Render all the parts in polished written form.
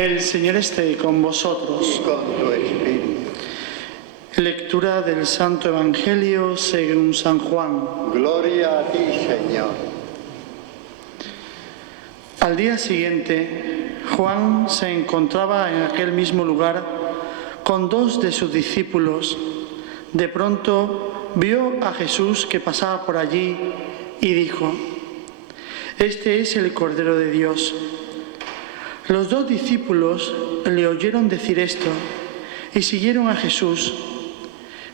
El Señor esté con vosotros. Y con tu espíritu. Lectura del Santo Evangelio según San Juan. Gloria a ti, Señor. Al día siguiente, Juan se encontraba en aquel mismo lugar con dos de sus discípulos. De pronto vio a Jesús que pasaba por allí y dijo: «Este es el Cordero de Dios». Los dos discípulos le oyeron decir esto y siguieron a Jesús.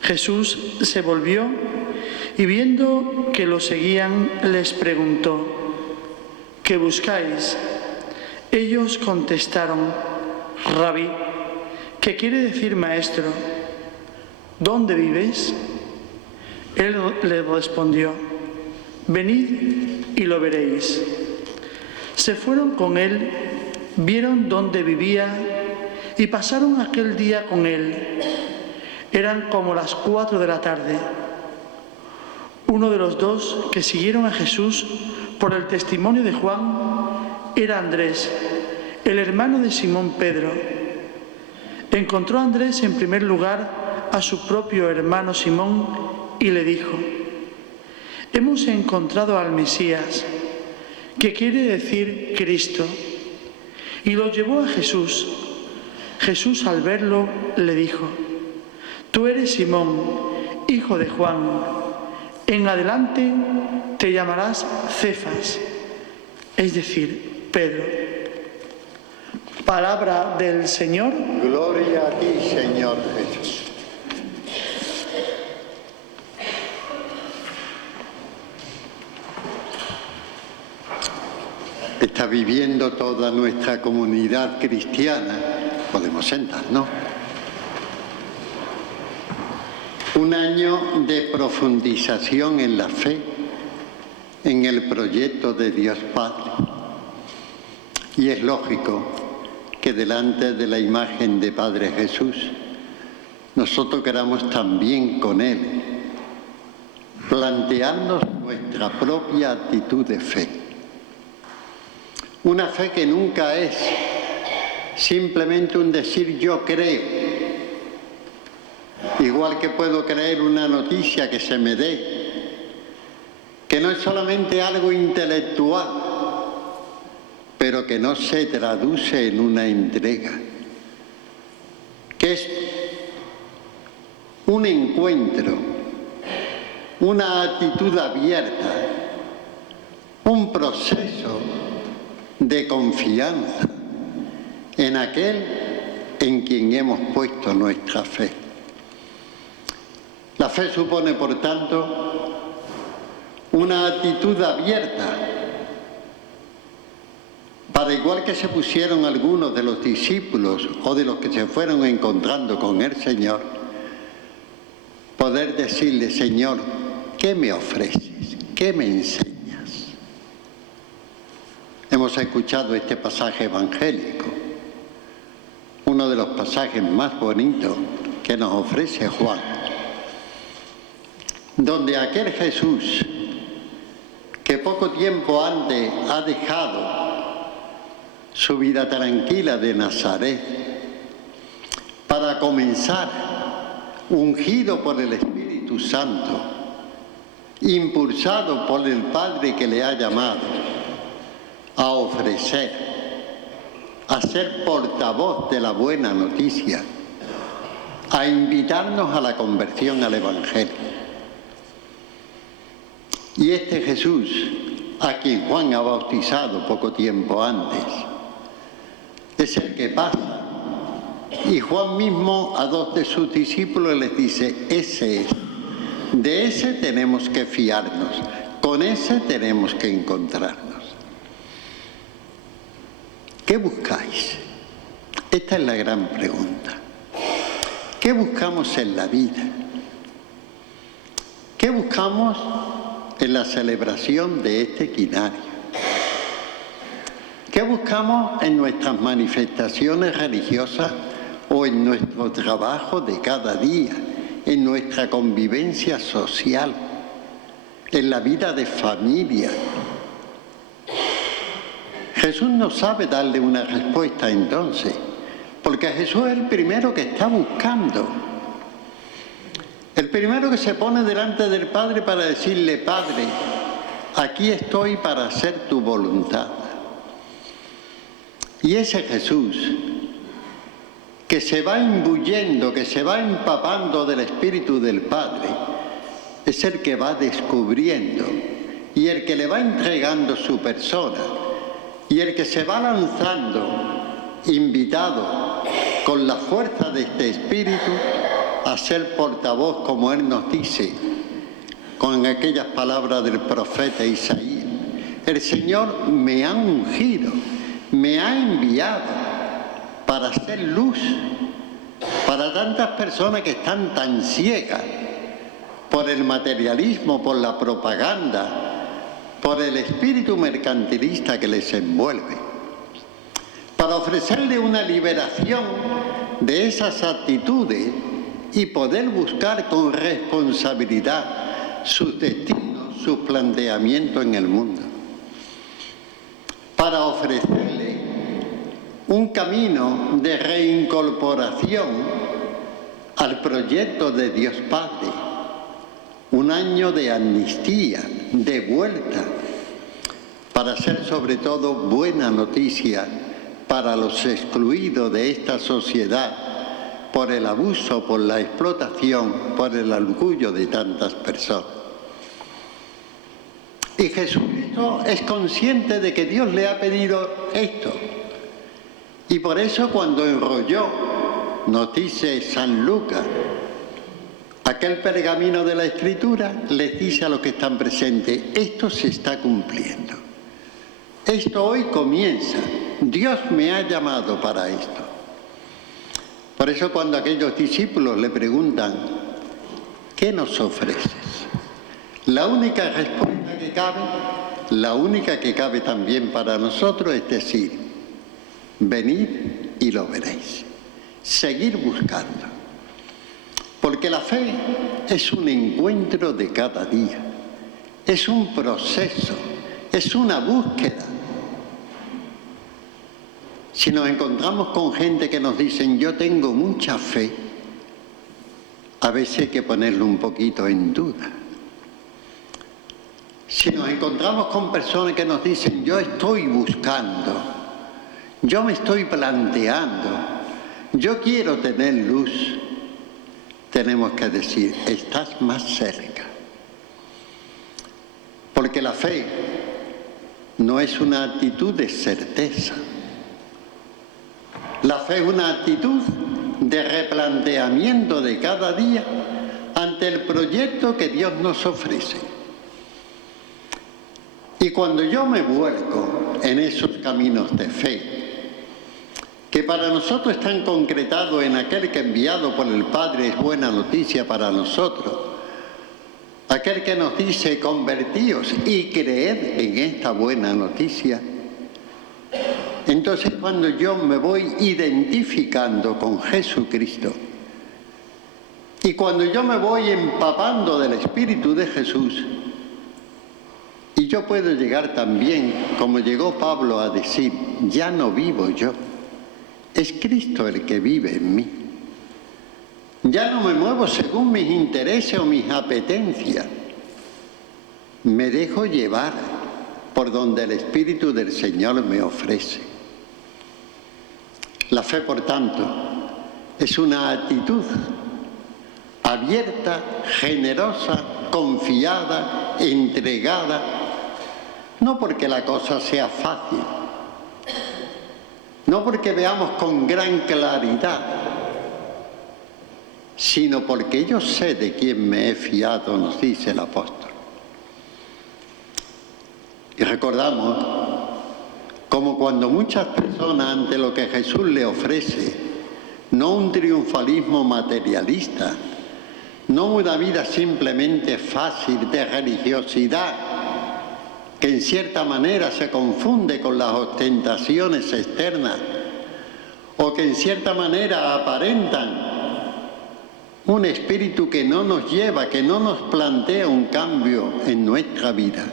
Jesús se volvió y viendo que lo seguían, les preguntó: «¿Qué buscáis?». Ellos contestaron: «Rabí», que quiere decir maestro, «¿dónde vives?». Él les respondió: «Venid y lo veréis». Se fueron con él, vieron dónde vivía y pasaron aquel día con él. Eran como las 4 de la tarde. Uno de los dos que siguieron a Jesús por el testimonio de Juan era Andrés, el hermano de Simón Pedro. Encontró a Andrés en primer lugar a su propio hermano Simón y le dijo: «Hemos encontrado al Mesías», que quiere decir Cristo, y lo llevó a Jesús. Jesús, al verlo, le dijo: «Tú eres Simón, hijo de Juan. En adelante te llamarás Cefas», es decir, Pedro. Palabra del Señor. Gloria a ti, Señor Jesús. Está viviendo toda nuestra comunidad cristiana. Podemos sentarnos. Un año de profundización en la fe, en el proyecto de Dios Padre. Y es lógico que delante de la imagen de Padre Jesús, nosotros queramos también con Él plantearnos nuestra propia actitud de fe. Una fe que nunca es simplemente un decir yo creo. Igual que puedo creer una noticia que se me dé, que no es solamente algo intelectual, pero que no se traduce en una entrega, que es un encuentro, una actitud abierta, un proceso de confianza en aquel en quien hemos puesto nuestra fe. La fe supone, por tanto, una actitud abierta, para igual que se pusieron algunos de los discípulos o de los que se fueron encontrando con el Señor, poder decirle: Señor, ¿qué me ofreces? ¿Qué me enseñas? Hemos escuchado este pasaje evangélico, uno de los pasajes más bonitos que nos ofrece Juan, donde aquel Jesús que poco tiempo antes ha dejado su vida tranquila de Nazaret para comenzar, ungido por el Espíritu Santo, impulsado por el Padre que le ha llamado, a ofrecer, a ser portavoz de la buena noticia, a invitarnos a la conversión al Evangelio. Y este Jesús, a quien Juan ha bautizado poco tiempo antes, es el que pasa. Y Juan mismo a dos de sus discípulos les dice: ese es, de ese tenemos que fiarnos, con ese tenemos que encontrarnos. ¿Qué buscáis? Esta es la gran pregunta. ¿Qué buscamos en la vida? ¿Qué buscamos en la celebración de este quinario? ¿Qué buscamos en nuestras manifestaciones religiosas o en nuestro trabajo de cada día, en nuestra convivencia social, en la vida de familia? Jesús no sabe darle una respuesta entonces, porque Jesús es el primero que está buscando. El primero que se pone delante del Padre para decirle: Padre, aquí estoy para hacer tu voluntad. Y ese Jesús que se va imbuyendo, que se va empapando del Espíritu del Padre, es el que va descubriendo y el que le va entregando su persona y el que se va lanzando, invitado con la fuerza de este Espíritu, a ser portavoz, como Él nos dice, con aquellas palabras del profeta Isaías: el Señor me ha ungido, me ha enviado para hacer luz para tantas personas que están tan ciegas por el materialismo, por la propaganda, por el espíritu mercantilista que les envuelve, para ofrecerle una liberación de esas actitudes y poder buscar con responsabilidad sus destinos, sus planteamientos en el mundo, para ofrecerle un camino de reincorporación al proyecto de Dios Padre, un año de amnistía, de vuelta, para ser sobre todo buena noticia para los excluidos de esta sociedad por el abuso, por la explotación, por el orgullo de tantas personas. Y Jesucristo es consciente de que Dios le ha pedido esto. Y por eso cuando enrolló, nos dice San Lucas, aquel pergamino de la Escritura, les dice a los que están presentes: esto se está cumpliendo. Esto hoy comienza. Dios me ha llamado para esto. Por eso cuando aquellos discípulos le preguntan: ¿qué nos ofreces? La única respuesta que cabe, la única que cabe también para nosotros, es decir: venid y lo veréis. Seguir buscando. Porque la fe es un encuentro de cada día. Es un proceso. Es una búsqueda. Si nos encontramos con gente que nos dicen: yo tengo mucha fe, a veces hay que ponerlo un poquito en duda. Si nos encontramos con personas que nos dicen: yo estoy buscando, yo me estoy planteando, yo quiero tener luz, tenemos que decir: estás más cerca. Porque la fe no es una actitud de certeza. La fe es una actitud de replanteamiento de cada día ante el proyecto que Dios nos ofrece. Y cuando yo me vuelco en esos caminos de fe, que para nosotros están concretados en aquel que enviado por el Padre es buena noticia para nosotros, aquel que nos dice: convertíos y creed en esta buena noticia. Entonces, cuando yo me voy identificando con Jesucristo y cuando yo me voy empapando del Espíritu de Jesús, y yo puedo llegar también, como llegó Pablo, a decir: ya no vivo yo, es Cristo el que vive en mí. Ya no me muevo según mis intereses o mis apetencias. Me dejo llevar por donde el Espíritu del Señor me ofrece. La fe, por tanto, es una actitud abierta, generosa, confiada, entregada, no porque la cosa sea fácil, no porque veamos con gran claridad, sino porque yo sé de quién me he fiado, nos dice el apóstol. Y recordamos como cuando muchas personas, ante lo que Jesús le ofrece, no un triunfalismo materialista, no una vida simplemente fácil de religiosidad, que en cierta manera se confunde con las ostentaciones externas, o que en cierta manera aparentan un espíritu que no nos lleva, que no nos plantea un cambio en nuestra vida.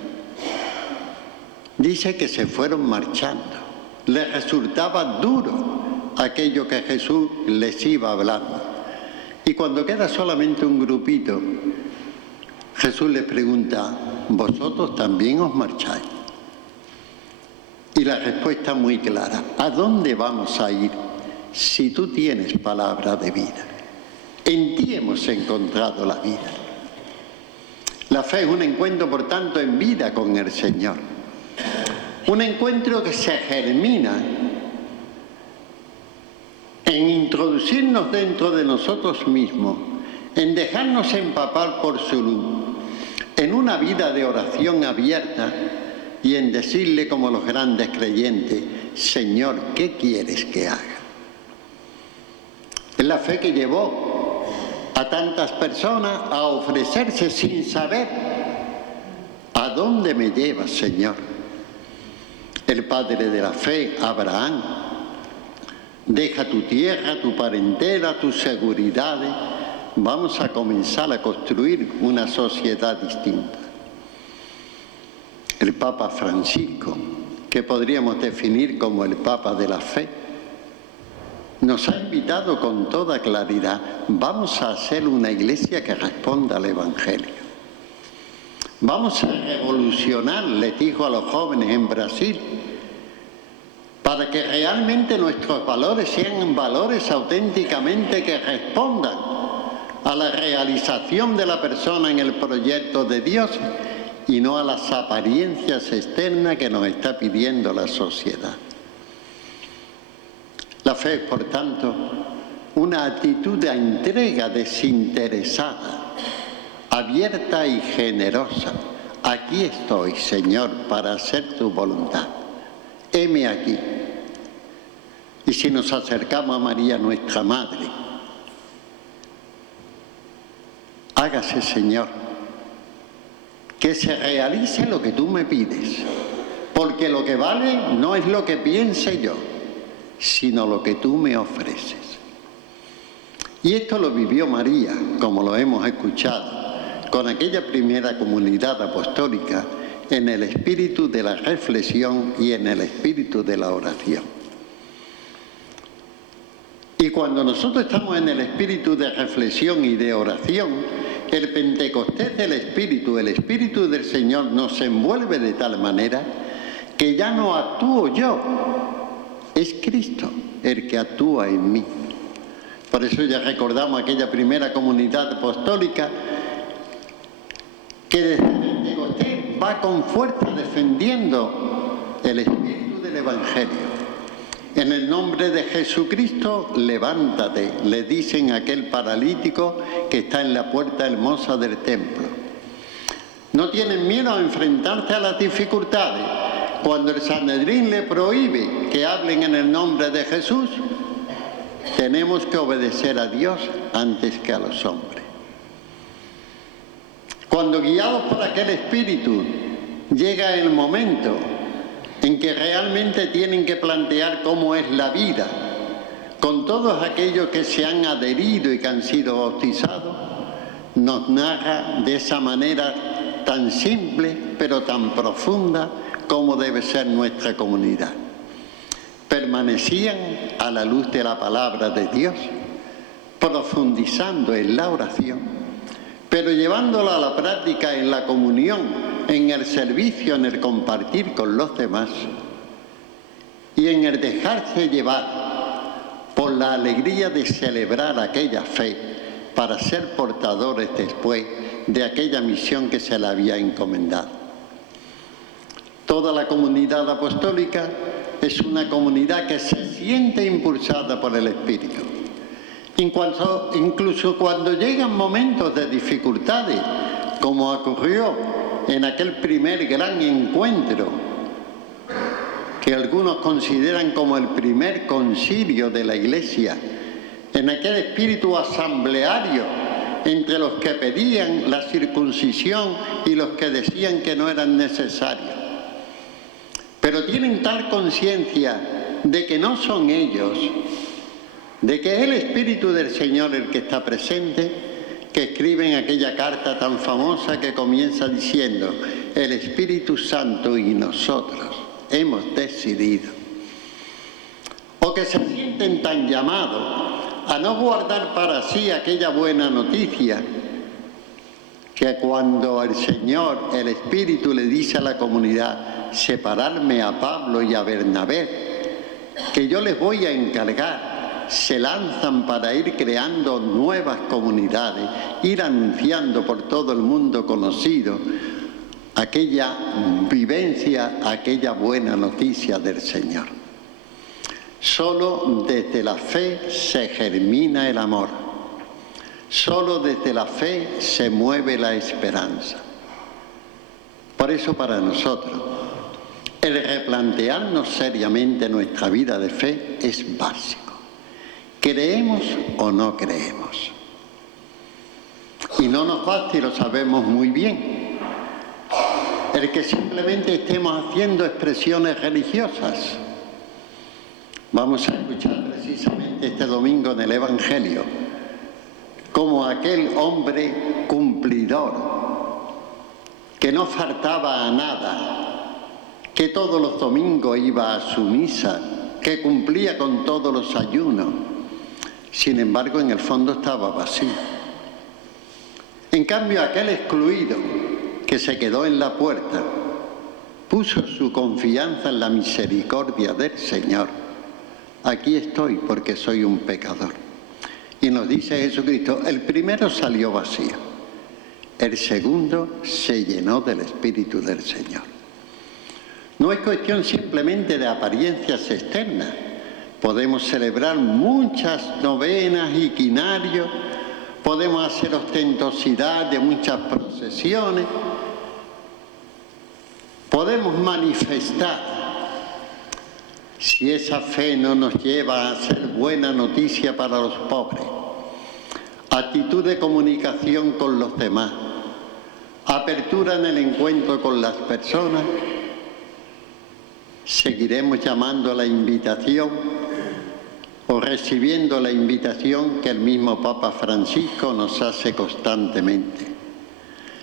Dice que se fueron marchando. les resultaba duro aquello que Jesús les iba hablando. Y cuando queda solamente un grupito, Jesús les pregunta, ¿vosotros también os marcháis? Y la respuesta muy clara, ¿a dónde vamos a ir si tú tienes palabra de vida? En ti hemos encontrado la vida. La fe es un encuentro, por tanto, en vida con el Señor. Un encuentro que se germina en introducirnos dentro de nosotros mismos, en dejarnos empapar por su luz, en una vida de oración abierta y en decirle como los grandes creyentes, Señor, ¿qué quieres que haga? Es la fe que llevó a tantas personas a ofrecerse sin saber ¿a dónde me llevas, Señor? El padre de la fe, Abraham, deja tu tierra, tu parentela, tus seguridades, vamos a comenzar a construir una sociedad distinta. El Papa Francisco, que podríamos definir como el Papa de la fe, nos ha invitado con toda claridad, vamos a hacer una iglesia que responda al Evangelio. Vamos a revolucionar, les dijo a los jóvenes en Brasil, para que realmente nuestros valores sean valores auténticamente que respondan a la realización de la persona en el proyecto de Dios y no a las apariencias externas que nos está pidiendo la sociedad. La fe es, por tanto, una actitud de entrega desinteresada, abierta y generosa. Aquí estoy, Señor, para hacer tu voluntad. Heme aquí. Y si nos acercamos a María, nuestra Madre, hágase, Señor, que se realice lo que tú me pides, porque lo que vale no es lo que piense yo, sino lo que tú me ofreces. Y esto lo vivió María, como lo hemos escuchado, con aquella primera comunidad apostólica, en el espíritu de la reflexión y en el espíritu de la oración. Y cuando nosotros estamos en el espíritu de reflexión y de oración, el Pentecostés del Espíritu, el Espíritu del Señor nos envuelve de tal manera que ya no actúo yo, es Cristo el que actúa en mí. Por eso ya recordamos aquella primera comunidad apostólica que desde el Pentecostés va con fuerza defendiendo el espíritu del Evangelio. En el nombre de Jesucristo, levántate, le dicen a aquel paralítico que está en la puerta hermosa del templo. No tienen miedo a enfrentarse a las dificultades. Cuando el Sanedrín le prohíbe que hablen en el nombre de Jesús, tenemos que obedecer a Dios antes que a los hombres. Cuando guiados por aquel espíritu llega el momento en que realmente tienen que plantear cómo es la vida, con todos aquellos que se han adherido y que han sido bautizados, nos narra de esa manera tan simple pero tan profunda como debe ser nuestra comunidad. Permanecían a la luz de la palabra de Dios, profundizando en la oración, pero llevándola a la práctica en la comunión, en el servicio, en el compartir con los demás y en el dejarse llevar por la alegría de celebrar aquella fe para ser portadores después de aquella misión que se le había encomendado. Toda la comunidad apostólica es una comunidad que se siente impulsada por el Espíritu. Incluso cuando llegan momentos de dificultades, como ocurrió en aquel primer gran encuentro, que algunos consideran como el primer concilio de la Iglesia, en aquel espíritu asambleario entre los que pedían la circuncisión y los que decían que no eran necesarios. Pero tienen tal conciencia de que no son ellos, de que es el Espíritu del Señor el que está presente, que escriben aquella carta tan famosa que comienza diciendo: el Espíritu Santo y nosotros hemos decidido o que se sienten tan llamados a no guardar para sí aquella buena noticia, que cuando el Señor, el Espíritu, le dice a la comunidad, separarme a Pablo y a Bernabé, que yo les voy a encargar, se lanzan para ir creando nuevas comunidades, ir anunciando por todo el mundo conocido aquella vivencia, aquella buena noticia del Señor. Solo desde la fe se germina el amor. Solo desde la fe se mueve la esperanza. Por eso para nosotros, el replantearnos seriamente nuestra vida de fe es básico. ¿Creemos o no creemos? Y no nos basta, y lo sabemos muy bien, el que simplemente estemos haciendo expresiones religiosas. Vamos a escuchar precisamente este domingo en el Evangelio como aquel hombre cumplidor, que no faltaba a nada, que todos los domingos iba a su misa, que cumplía con todos los ayunos. Sin embargo, en el fondo estaba vacío. En cambio, aquel excluido que se quedó en la puerta, puso su confianza en la misericordia del Señor. Aquí estoy porque soy un pecador. Y nos dice Jesucristo, el primero salió vacío, el segundo se llenó del Espíritu del Señor. No es cuestión simplemente de apariencias externas. Podemos celebrar muchas novenas y quinarios, podemos hacer ostentosidad de muchas procesiones, podemos manifestar. Si esa fe no nos lleva a ser buena noticia para los pobres, actitud de comunicación con los demás, apertura en el encuentro con las personas, seguiremos llamando a la invitación o recibiendo la invitación que el mismo Papa Francisco nos hace constantemente.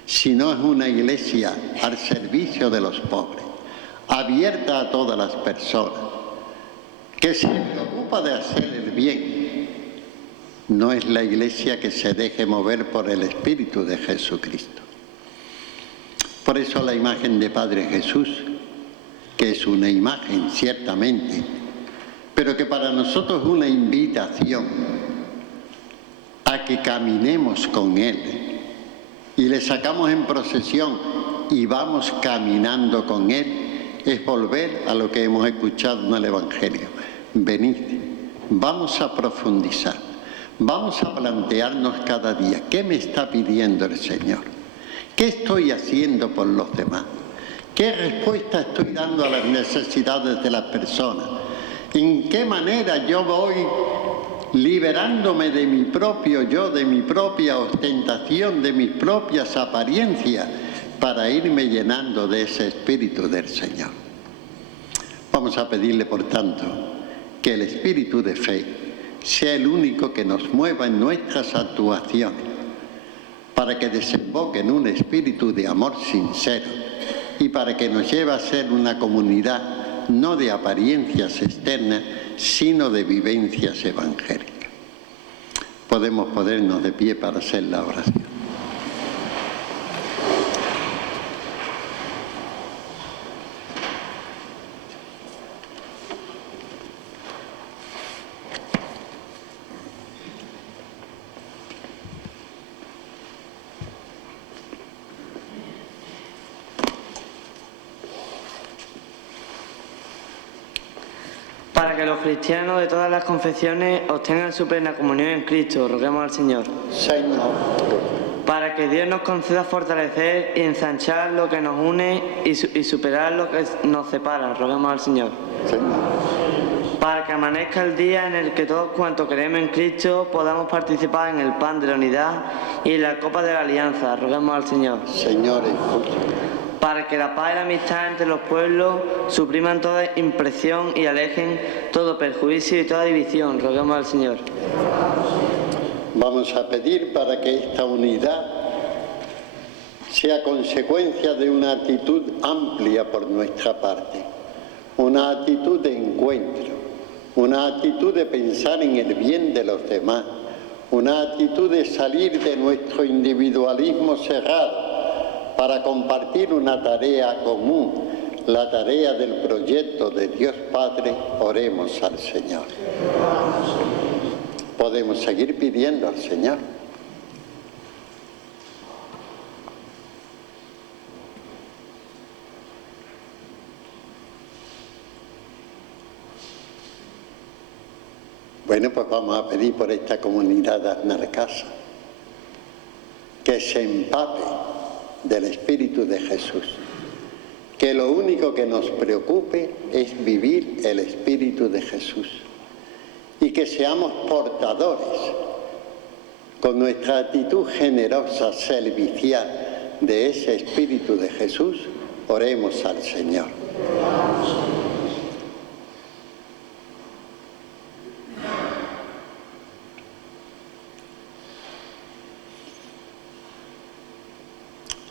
Si no es una iglesia al servicio de los pobres, abierta a todas las personas, que se preocupa de hacer el bien, no es la iglesia que se deje mover por el Espíritu de Jesucristo. Por eso la imagen de Padre Jesús, que es una imagen ciertamente, pero que para nosotros es una invitación a que caminemos con Él y le sacamos en procesión y vamos caminando con Él, es volver a lo que hemos escuchado en el Evangelio. Venid, vamos a profundizar, vamos a plantearnos cada día, ¿qué me está pidiendo el Señor? ¿Qué estoy haciendo por los demás? ¿Qué respuesta estoy dando a las necesidades de las personas? ¿En qué manera yo voy liberándome de mi propio yo, de mi propia ostentación, de mis propias apariencias, para irme llenando de ese Espíritu del Señor? Vamos a pedirle, por tanto, que el espíritu de fe sea el único que nos mueva en nuestras actuaciones, para que desemboque en un espíritu de amor sincero y para que nos lleve a ser una comunidad no de apariencias externas, sino de vivencias evangélicas. Podemos ponernos de pie para hacer la oración. Para que los cristianos de todas las confesiones obtengan su plena comunión en Cristo, roguemos al Señor. Señor. Para que Dios nos conceda fortalecer y ensanchar lo que nos une y superar lo que nos separa, roguemos al Señor. Señor. Para que amanezca el día en el que todos cuantos creemos en Cristo podamos participar en el pan de la unidad y en la copa de la alianza, roguemos al Señor. Señor, escucha. Para que la paz y la amistad entre los pueblos supriman toda impresión y alejen todo perjuicio y toda división, roguemos al Señor. Vamos a pedir para que esta unidad sea consecuencia de una actitud amplia por nuestra parte, una actitud de encuentro, una actitud de pensar en el bien de los demás, una actitud de salir de nuestro individualismo cerrado para compartir una tarea común, la tarea del proyecto de Dios Padre. Oremos al Señor. Podemos seguir pidiendo al Señor. Bueno, pues vamos a pedir por esta comunidad de Aznarcasa que se empape del Espíritu de Jesús, que lo único que nos preocupe es vivir el Espíritu de Jesús y que seamos portadores con nuestra actitud generosa, servicial de ese Espíritu de Jesús. Oremos al Señor.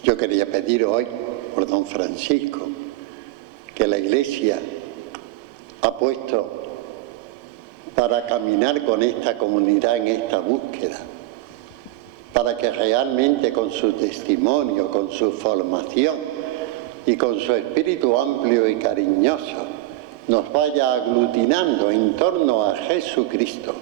Yo quería pedir hoy por don Francisco que la Iglesia ha puesto para caminar con esta comunidad en esta búsqueda, para que realmente con su testimonio, con su formación y con su espíritu amplio y cariñoso nos vaya aglutinando en torno a Jesucristo,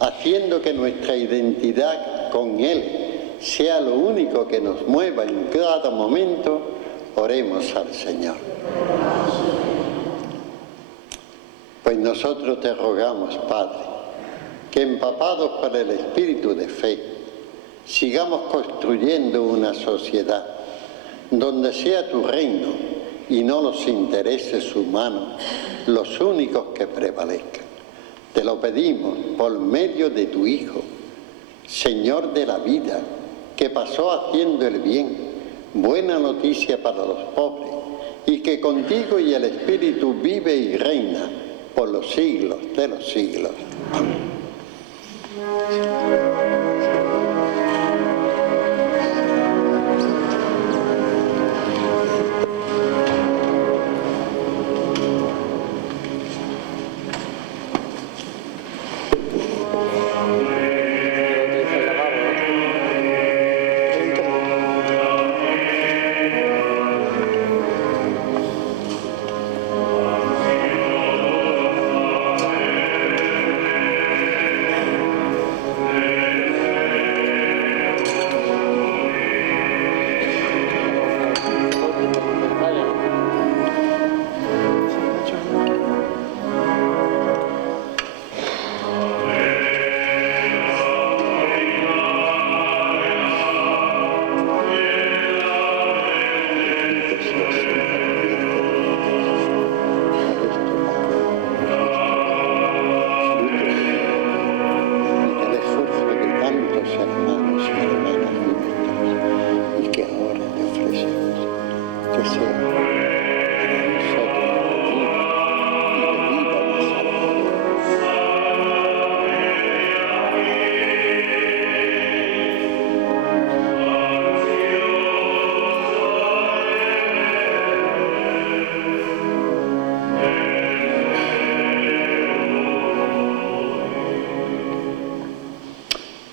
haciendo que nuestra identidad con Él sea lo único que nos mueva en cada momento. Oremos al Señor. Pues nosotros te rogamos, Padre, que empapados por el espíritu de fe, sigamos construyendo una sociedad donde sea tu reino y no los intereses humanos los únicos que prevalezcan. Te lo pedimos por medio de tu Hijo, Señor de la vida, que pasó haciendo el bien, buena noticia para los pobres, y que contigo y el Espíritu vive y reina por los siglos de los siglos. Amén.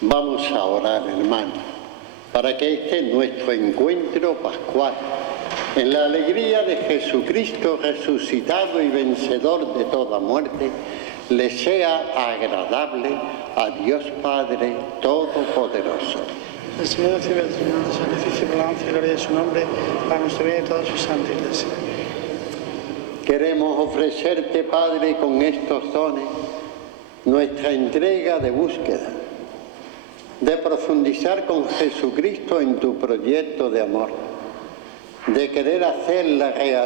Vamos a orar, hermanos, para que este nuestro encuentro pascual, en la alegría de Jesucristo resucitado y vencedor de toda muerte, le sea agradable a Dios Padre Todopoderoso. El Señor recibe el sacrificio, alabanza y gloria de su nombre, para nuestro bien y toda su santa Iglesia. Queremos ofrecerte, Padre, con estos dones, nuestra entrega de búsqueda, de profundizar con Jesucristo en tu proyecto de amor, de querer hacer la realidad